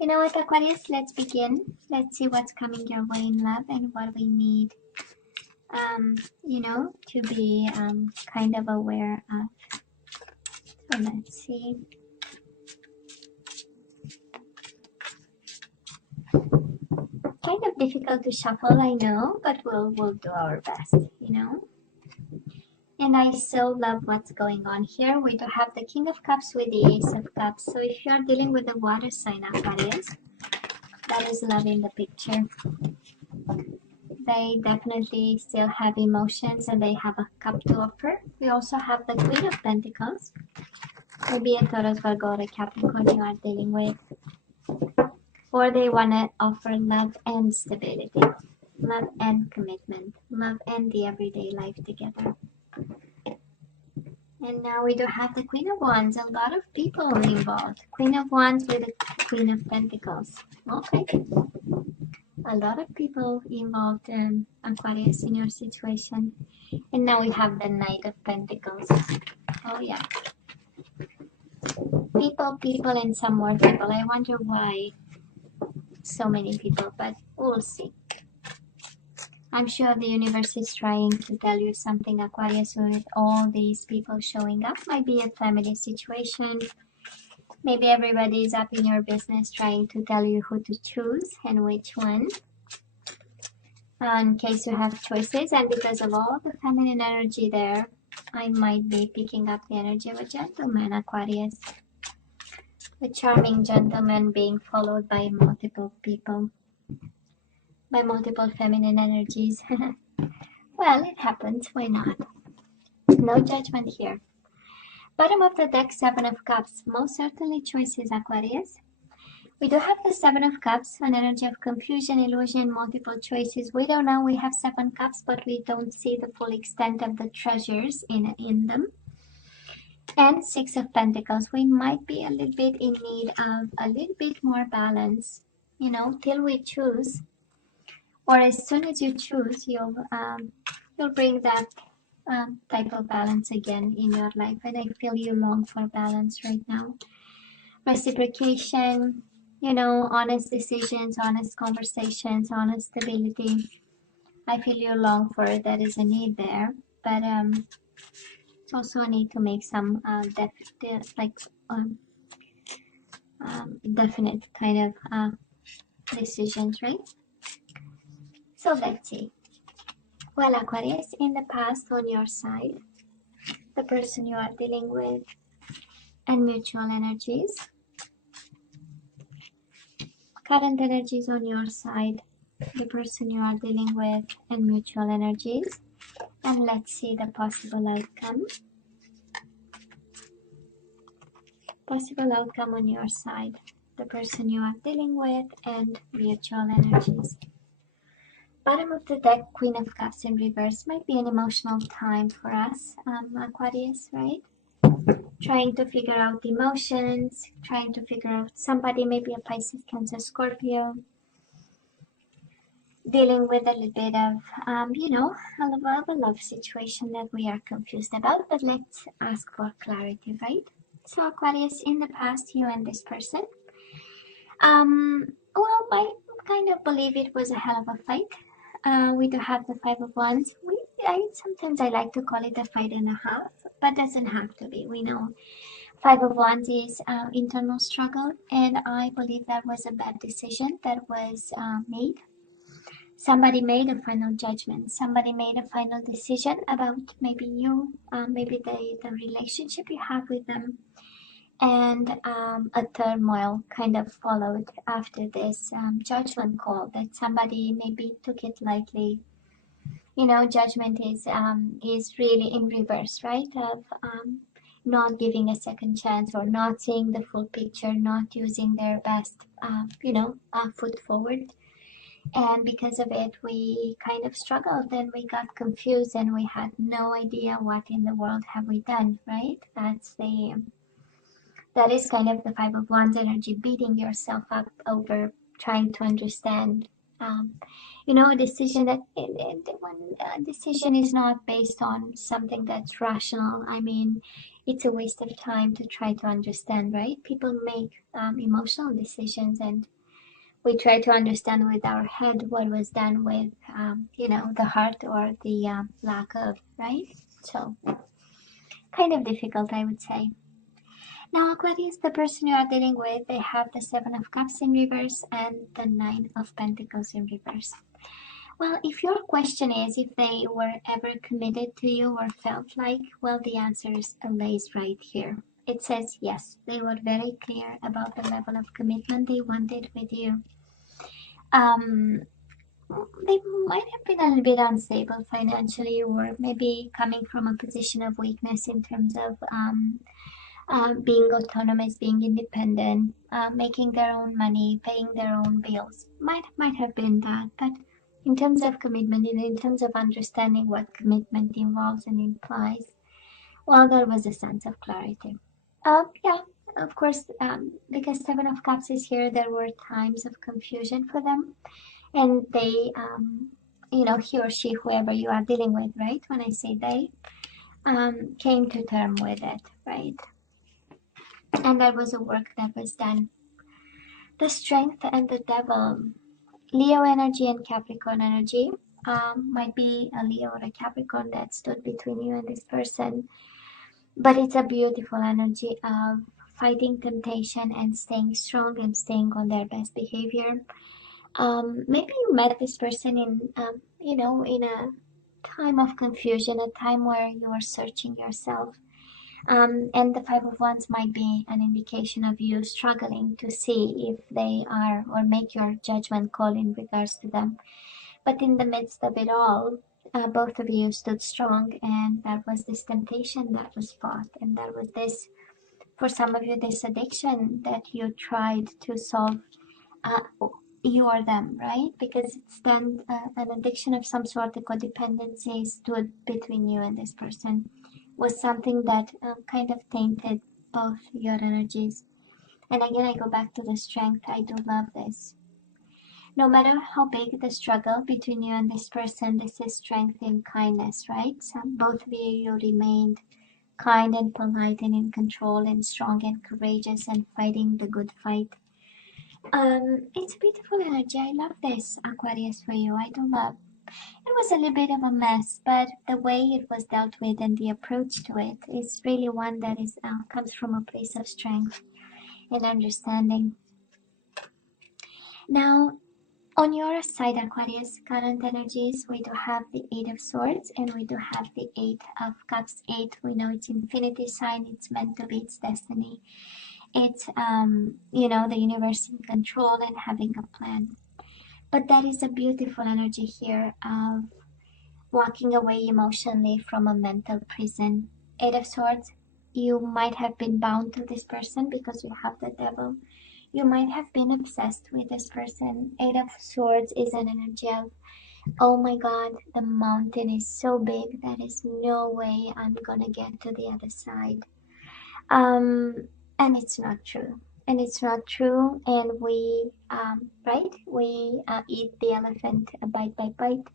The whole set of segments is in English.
You know what, Aquarius? Let's begin. Let's see what's coming your way in love and what we need, to be kind of aware of. So let's see. Kind of difficult to shuffle, I know, but we'll do our best, And I so love what's going on here. We do have the King of Cups with the Ace of Cups. So if you are dealing with a water sign, Aquarius, that is love in the picture. They definitely still have emotions and they have a cup to offer. We also have the Queen of Pentacles. Maybe a Taurus, Virgo, or a Capricorn you are dealing with. Or they want to offer love and stability. Love and commitment. Love and the everyday life together. And now we do have the Queen of Wands. A lot of people involved. Queen of Wands with the Queen of Pentacles. Okay. A lot of people involved, Aquarius, in your situation. And now we have the Knight of Pentacles. Oh yeah. People, and some more people. I wonder why so many people, but we'll see. I'm sure the universe is trying to tell you something, Aquarius, with all these people showing up. Might be a family situation. Maybe everybody is up in your business trying to tell you who to choose and which one. In case you have choices, and because of all the feminine energy there, I might be picking up the energy of a gentleman, Aquarius. A charming gentleman being followed by multiple people, by multiple feminine energies. Well, it happens, why not? No judgment here. Bottom of the deck, Seven of Cups. Most certainly choices, Aquarius. We do have the Seven of Cups, an energy of confusion, illusion, multiple choices. We don't know, we have 7 cups, but we don't see the full extent of the treasures in them. And 6 of Pentacles. We might be a little bit in need of a little bit more balance, till we choose. Or as soon as you choose, you'll bring that type of balance again in your life. And I feel you long for balance right now. Reciprocation, honest decisions, honest conversations, honest stability. I feel you long for it. That is a need there, but it's also a need to make some definite kind of decisions, right? So let's see. Well, Aquarius, in the past on your side, the person you are dealing with, and mutual energies. Current energies on your side, the person you are dealing with, and mutual energies. And let's see the possible outcome. Possible outcome on your side, the person you are dealing with, and mutual energies. Bottom of the deck, Queen of Cups in reverse. Might be an emotional time for us, Aquarius, right? Trying to figure out emotions, trying to figure out somebody, maybe a Pisces, Cancer, Scorpio, dealing with a little bit of, a love situation that we are confused about, but let's ask for clarity, right? So Aquarius, in the past, you and this person, well, I kind of believe it was a hell of a fight. We do have the Five of Wands. Sometimes I like to call it a fight and a half, but doesn't have to be. We know Five of Wands is internal struggle, and I believe that was a bad decision that was made. Somebody made a final judgment. Somebody made a final decision about maybe you, maybe the relationship you have with them. And a turmoil kind of followed after this judgment call that somebody maybe took it lightly. Judgment is really in reverse, right? Of not giving a second chance or not seeing the full picture, not using their best, foot forward. And because of it, we kind of struggled and we got confused and we had no idea what in the world have we done, right? That is kind of the Five of Wands energy, beating yourself up over trying to understand, a decision that when a decision is not based on something that's rational. I mean, it's a waste of time to try to understand, right? People make emotional decisions, and we try to understand with our head what was done with, you know, the heart or the lack of, right? So, kind of difficult, I would say. Now, Aquarius, the person you are dealing with, they have the Seven of Cups in reverse and the Nine of Pentacles in reverse. Well, if your question is if they were ever committed to you or felt like, well, the answer lays right here. It says yes, they were very clear about the level of commitment they wanted with you. They might have been a little bit unstable financially, or maybe coming from a position of weakness in terms of being autonomous, being independent, making their own money, paying their own bills. Might have been that, but in terms of commitment, in terms of understanding what commitment involves and implies, well, there was a sense of clarity. Yeah, of course, because Seven of Cups is here, there were times of confusion for them, and they, you know, he or she, whoever you are dealing with, right? When I say they, came to term with it, right? And there was a work that was done. The Strength and the Devil, Leo energy and Capricorn energy. Might be a Leo or a Capricorn that stood between you and this person, but it's a beautiful energy of fighting temptation and staying strong and staying on their best behavior. Maybe you met this person in, you know, in a time of confusion, a time where you are searching yourself. And the Five of Wands might be an indication of you struggling to see if they are, or make your judgment call in regards to them. But in the midst of it all, both of you stood strong, and there was this temptation that was fought, and there was this, for some of you, this addiction that you tried to solve, you or them, right? Because it's then an addiction of some sort, a codependency stood between you and this person, was something that kind of tainted both your energies. And again, I go back to the Strength. I do love this. No matter how big the struggle between you and this person, this is strength in kindness, right? So both of you remained kind and polite and in control and strong and courageous and fighting the good fight. It's a beautiful energy. I love this, Aquarius, for you. I do love. It was a little bit of a mess, but the way it was dealt with and the approach to it is really one that is comes from a place of strength and understanding. Now, on your side, Aquarius, current energies, we do have the Eight of Swords and we do have the Eight of Cups. Eight, we know it's infinity sign, it's meant to be, it's destiny. It's, you know, the universe in control and having a plan. But that is a beautiful energy here of walking away emotionally from a mental prison. Eight of Swords, you might have been bound to this person because you have the Devil. You might have been obsessed with this person. Eight of Swords is an energy of, oh my God, the mountain is so big, there is no way I'm gonna get to the other side. And it's not true. And it's not true. And we, right? We eat the elephant bite by bite.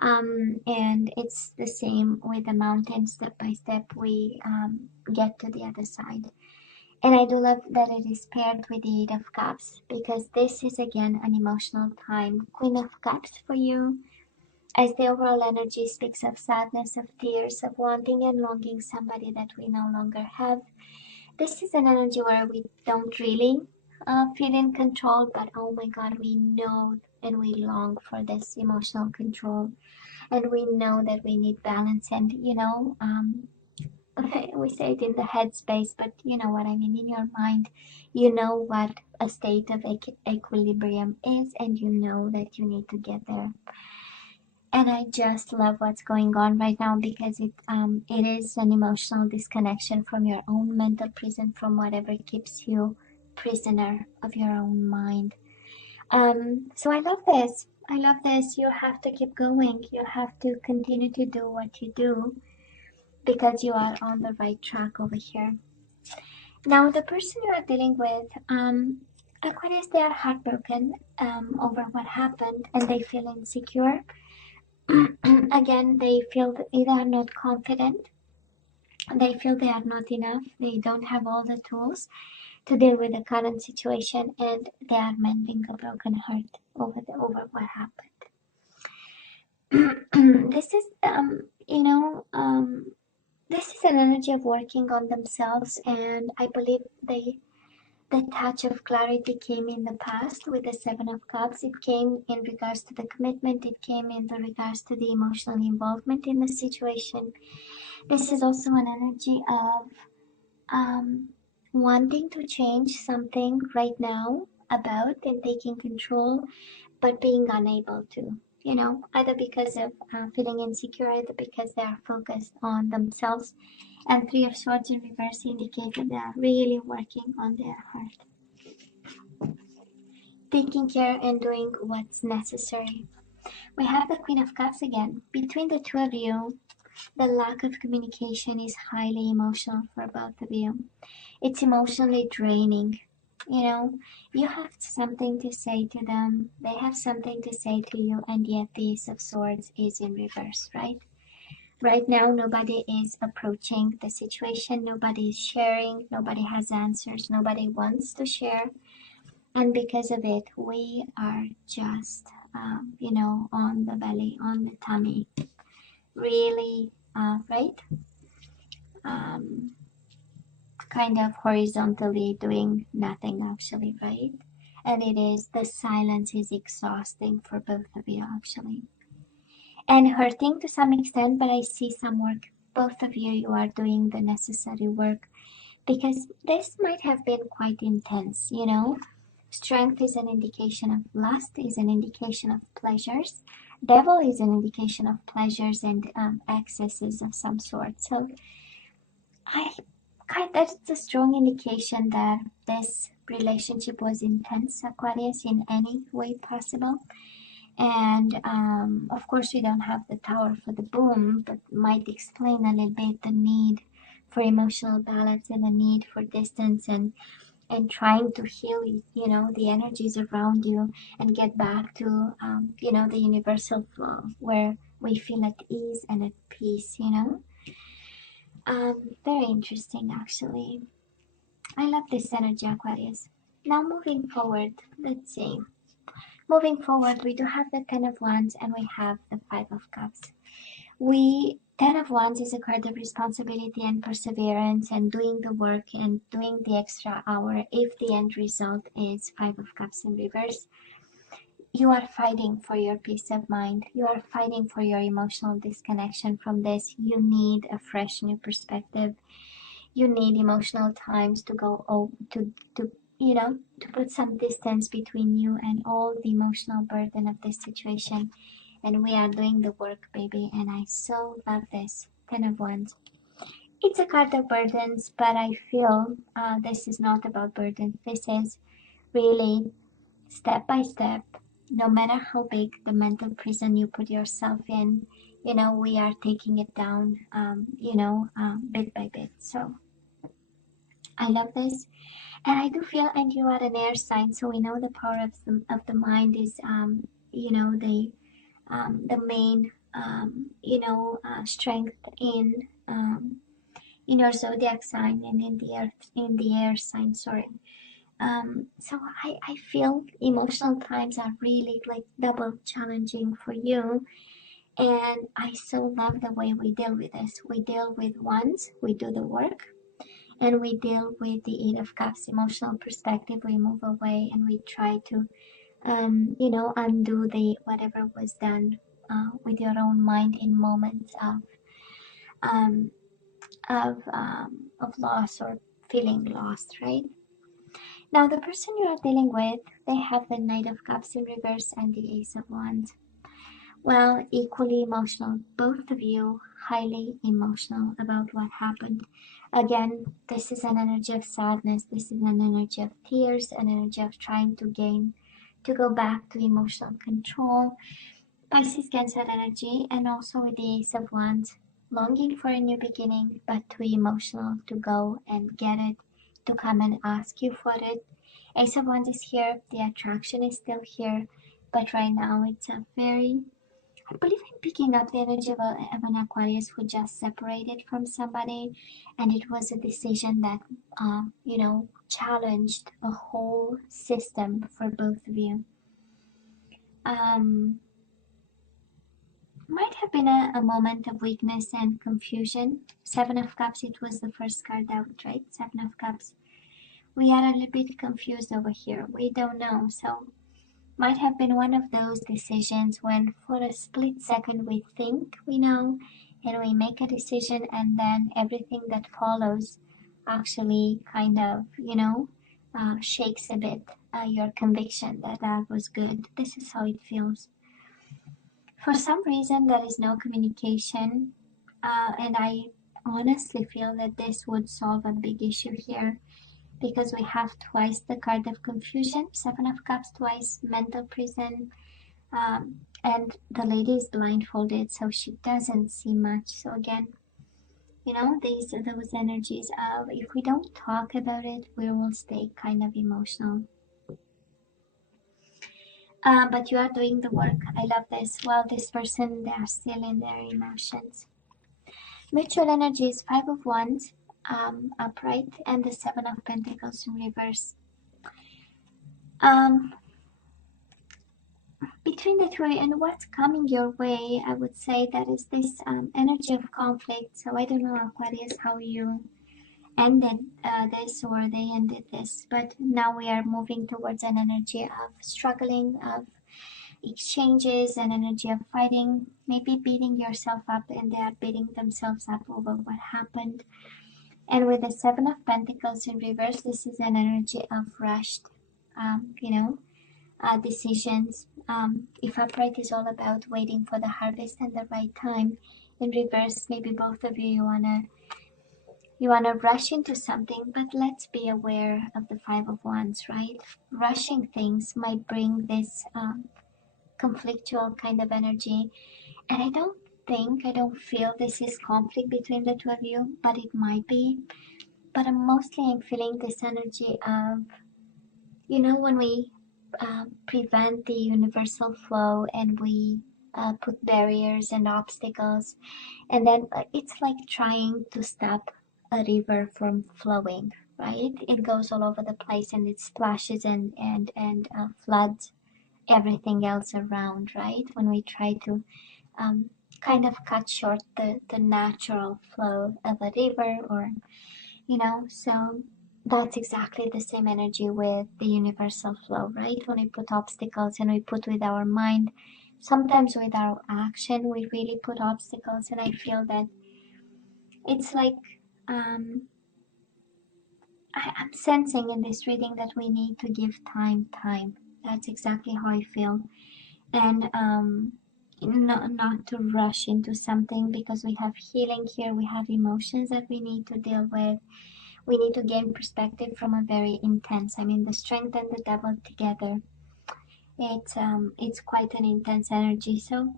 And it's the same with the mountain. Step by step, we get to the other side. And I do love that it is paired with the Eight of Cups, because this is again an emotional time. Queen of Cups for you, as the overall energy speaks of sadness, of tears, of wanting and longing somebody that we no longer have. This is an energy where we don't really feel in control, but oh my God, we know and we long for this emotional control. And we know that we need balance, and you know, we say it in the headspace, but you know what I mean, in your mind, you know what a state of equilibrium is, and you know that you need to get there. And I just love what's going on right now, because it is an emotional disconnection from your own mental prison, from whatever keeps you prisoner of your own mind. So I love this. I love this. You have to keep going. You have to continue to do what you do, because you are on the right track over here. Now, the person you are dealing with, Aquarius, they are heartbroken over what happened, and they feel insecure. Again, they feel that they are not confident They feel they are not enough. They don't have all the tools to deal with the current situation, and they are mending a broken heart over what happened. This is this is an energy of working on themselves, and I believe the touch of clarity came in the past with the Seven of Cups. It came in regards to the commitment. It came in the regards to the emotional involvement in the situation. This is also an energy of wanting to change something right now about and taking control, but being unable to. Either because of feeling insecure, either because they are focused on themselves. And Three of Swords in reverse indicate that they are really working on their heart, taking care and doing what's necessary. We have the Queen of Cups again. Between the two of you, the lack of communication is highly emotional for both of you. It's emotionally draining. You have something to say to them, they have something to say to you, and yet the Ace of Swords is in reverse, right? Right now, nobody is approaching the situation, nobody is sharing, nobody has answers, nobody wants to share. And because of it, we are just, on the belly, on the tummy, really, right? Kind of horizontally doing nothing, actually, right? And the silence is exhausting for both of you, actually. And hurting to some extent, but I see some work. Both of you are doing the necessary work, because this might have been quite intense. Strength is an indication of lust, is an indication of pleasures. Devil is an indication of pleasures and excesses of some sort. So that's a strong indication that this relationship was intense, Aquarius, in any way possible. And of course, we don't have the Tower for the boom, but might explain a little bit the need for emotional balance and the need for distance, and trying to heal, the energies around you and get back to, the universal flow where we feel at ease and at peace. Very interesting, actually. I love this energy, Aquarius. Now, moving forward, let's see. Moving forward, we do have the Ten of Wands and we have the Five of Cups. Ten of Wands is a card of responsibility and perseverance and doing the work and doing the extra hour. If the end result is Five of Cups in reverse, you are fighting for your peace of mind. You are fighting for your emotional disconnection from this. You need a fresh new perspective. You need emotional times to go to put some distance between you and all the emotional burden of this situation. And we are doing the work, baby, and I so love this. Ten of Wands. It's a card of burdens, but I feel this is not about burdens. This is really step by step. No matter how big the mental prison you put yourself in, we are taking it down, bit by bit. So I love this. And I do feel, and you are an air sign, so we know the power of the mind is, the main, strength in your zodiac sign and in the air sign. Sorry. So I feel emotional times are really like double challenging for you, and I so love the way we deal with this. We deal with wands, we do the work, and we deal with the Eight of Cups emotional perspective. We move away and we try to undo the whatever was done with your own mind in moments um, of loss or feeling lost, right? Now, the person you are dealing with, they have the Knight of Cups in reverse and the Ace of Wands. Well, equally emotional, both of you highly emotional about what happened. Again, this is an energy of sadness, this is an energy of tears, an energy of trying to go back to emotional control. Pisces, Cancer energy, and also with the Ace of Wands, longing for a new beginning, but too emotional to go and get it, to come and ask you for it. Ace of Wands is here, the attraction is still here, but right now it's a very I believe I'm picking up the energy of an Aquarius who just separated from somebody, and it was a decision that, you know, challenged a whole system for both of you. Might have been a moment of weakness and confusion. Seven of Cups, it was the first card out, right? Seven of Cups. We are a little bit confused over here. We don't know. So might have been one of those decisions when for a split second we think we know and we make a decision, and then everything that follows actually kind of, you know, shakes a bit your conviction that that was good. This is how it feels. For some reason, there is no communication, and I honestly feel that this would solve a big issue here because we have twice the card of confusion, Seven of Cups, twice mental prison, and the lady is blindfolded, so she doesn't see much. So again, you know, those energies of if we don't talk about it, we will stay kind of emotional. But you are doing the work. I love this. Well, this person, they are still in their emotions. Mutual energy is Five of Wands, upright, and the Seven of Pentacles in reverse. Between the three and what's coming your way, I would say that is this energy of conflict. So I don't know, Aquarius, how you ended this or they ended this, but now we are moving towards an energy of struggling, of exchanges, an energy of fighting, maybe beating yourself up, and they are beating themselves up over what happened. And with the Seven of Pentacles in reverse, this is an energy of rushed, you know, decisions. If upright is all about waiting for the harvest and the right time, in reverse, maybe both of you wanna rush into something, but let's be aware of the Five of Wands, right? Rushing things might bring this conflictual kind of energy, and I don't feel this is conflict between the two of you, but it might be. But I'm feeling this energy of, you know, when we prevent the universal flow and we put barriers and obstacles, and then it's like trying to stop a river from flowing, right? It goes all over the place and it splashes and floods everything else around, right? When we try to kind of cut short the natural flow of a river, or, you know, so that's exactly the same energy with the universal flow, right? When we put obstacles and we put with our mind, sometimes with our action, we really put obstacles, and I feel that it's like I'm sensing in this reading that we need to give time. That's exactly how I feel. And not to rush into something, because we have healing here, we have emotions that we need to deal with. We need to gain perspective from a very intense, I mean, the strength and the devil together, it's quite an intense energy. So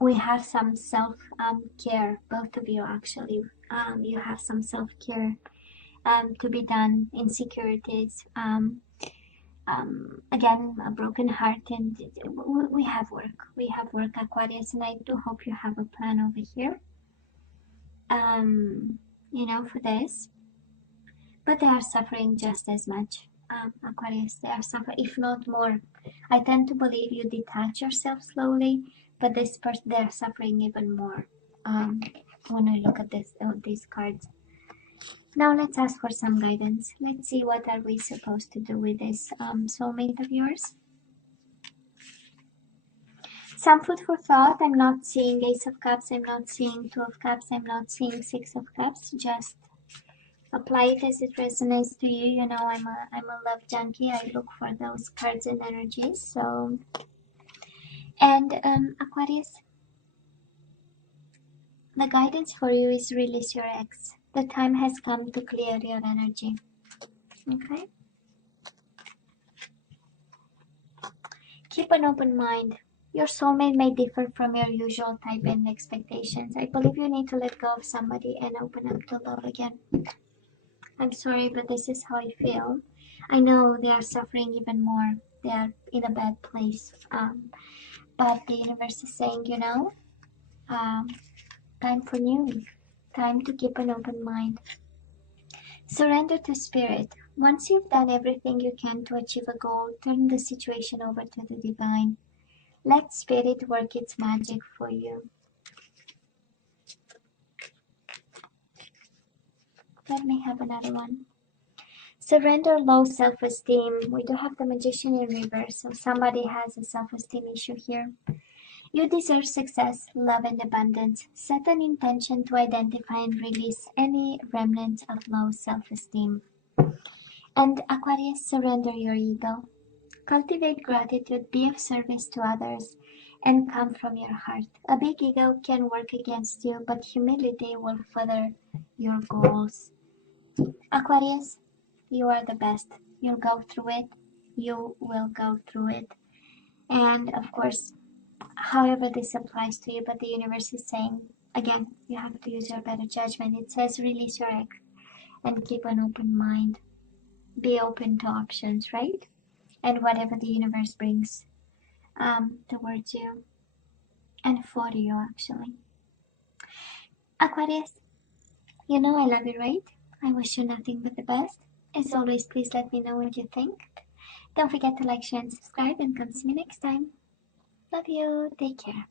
we have some self care, both of you actually. You have some self care to be done. Insecurities, again, a broken heart, and we have work. We have work, Aquarius, and I do hope you have a plan over here. You know, for this, but they are suffering just as much. Aquarius, they are suffering, if not more. I tend to believe you detach yourself slowly, but this person, they are suffering even more. When I look at these cards. Now let's ask for some guidance. Let's see, what are we supposed to do with this soulmate of yours? Some food for thought. I'm not seeing Ace of Cups. I'm not seeing Two of Cups. I'm not seeing Six of Cups. Just apply it as it resonates to you. You know, I'm a love junkie. I look for those cards and energies. So, and Aquarius, the guidance for you is release your ex. The time has come to clear your energy. Okay. Keep an open mind. Your soulmate may differ from your usual type and expectations. I believe you need to let go of somebody and open up to love again. I'm sorry, but this is how I feel. I know they are suffering even more. They are in a bad place. But the universe is saying, time for new, time to keep an open mind. Surrender to spirit. Once you've done everything you can to achieve a goal, turn the situation over to the divine. Let spirit work its magic for you. Let me have another one. Surrender low self-esteem. We do have the Magician in reverse, so somebody has a self-esteem issue here. You deserve success, love, and abundance. Set an intention to identify and release any remnants of low self-esteem. And Aquarius, surrender your ego. Cultivate gratitude, be of service to others, and come from your heart. A big ego can work against you, but humility will further your goals. Aquarius, you are the best. You'll go through it. You will go through it. And of course, however this applies to you, but the universe is saying, again, you have to use your better judgment. It says release your ex and keep an open mind. Be open to options, right? And whatever the universe brings towards you and for you, actually. Aquarius, you know I love you, right? I wish you nothing but the best. As always, please let me know what you think. Don't forget to like, share, and subscribe, and come see me next time. Love you. Take care.